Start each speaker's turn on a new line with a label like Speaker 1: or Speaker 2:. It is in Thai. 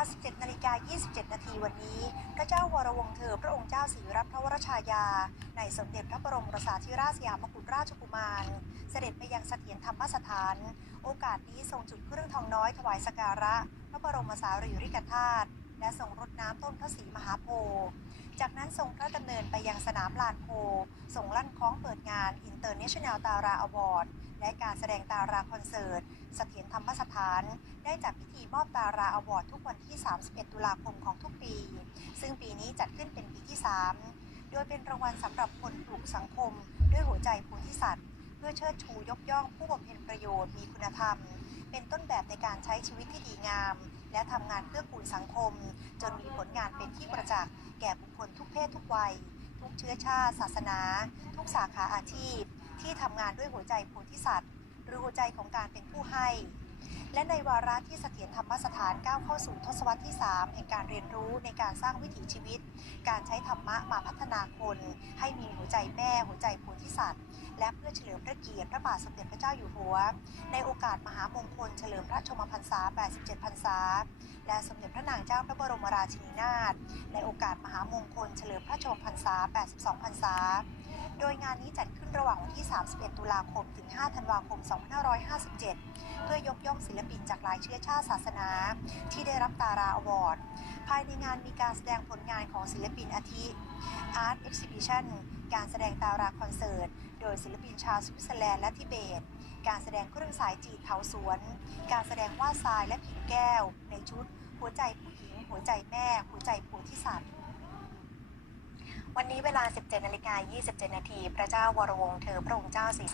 Speaker 1: า 17นาฬิกา27 นาทีวันนี้ พระเจ้าวรวงเธอ พระองค์เจ้าสิริรัตนพระวรชายา ในสมเด็จพระบรมราชาธิราชสยามกุฎราชกุมาร เสด็จไปยังเสถียรธรรมสถาน โอกาสนี้ทรงจุดเครื่องทองน้อยถวายสกการะ พระบรมสารีริกธาตุ และทรงรดน้ำต้นพระศรีมหาโพธิ์ จากนั้นทรงพระดำเนินไปยังสนามลานโพทรงลั่นคล้องเปิดงาน International Tara Award และการแสดงตาราคอนเสิร์ตเสถียรธรรมสถาน ได้จัดพิธีมอบตาราอวอร์ดทุกวันที่ 31 ตุลาคมของทุกปี ซึ่งปีนี้จัดขึ้นเป็นปีที่ 3 โดยเป็นรางวัลสำหรับคนปลูกสังคม ด้วยหัวใจโพธิสัตว์ เพื่อเชิดชูยกย่องผู้บำเพ็ญประโยชน์มีคุณธรรม เป็นต้นแบบในการใช้ชีวิตที่ดีงาม และทำงานเพื่อกูลสังคม จน วัย ทุกเชื้อชาติศาสนา ทุกสาขาอาชีพ ที่ทำงานด้วยหัวใจโพธิสัตว์ หรือหัวใจของการเป็นผู้ให้ และในวาระที่เสถียรธรรมสถานก้าวเข้าสู่ทศวรรษที่ 3 แห่งการเรียนรู้ในการสร้างวิถีชีวิต การใช้ธรรมะมาพัฒนาคน ให้มีหัวใจแม่หัวใจโพธิสัตว์ และเพื่อเฉลิมพระเกียรติพระบาทสมเด็จพระเจ้าอยู่หัว ในโอกาสมหามงคลเฉลิมพระชมพรรษา 87 พรรษา และสมเด็จพระนางเจ้าพระบรมราชินีนาถ ในโอกาสมหามงคลเฉลิมพระชมพรรษา 82 พรรษา โดยงานนี้จัดขึ้น ระหว่างวันที่ 31 ตุลาคม ถึง 5 ธันวาคม 2557 เพื่อยกย่องศิลปินจากหลายเชื้อชาติศาสนา ที่ได้รับตาราอวอร์ด ภายในงานมีการแสดงผลงานของศิลปินอาทิ Art Exhibition การแสดงตาราคอนเสิร์ต โดยศิลปินชาวสวิตเซอร์แลนด์และทิเบต การแสดงเครื่องสายจีบเถาสวน การแสดงวาดทรายและผิวแก้ว ในชุด หัวใจผู้หญิง หัวใจแม่ หัวใจโพธิสัตว์ วันนี้เวลา 17นาฬิกา27 นาที พระเจ้าวรวงศ์เธอพระองค์เจ้าศรี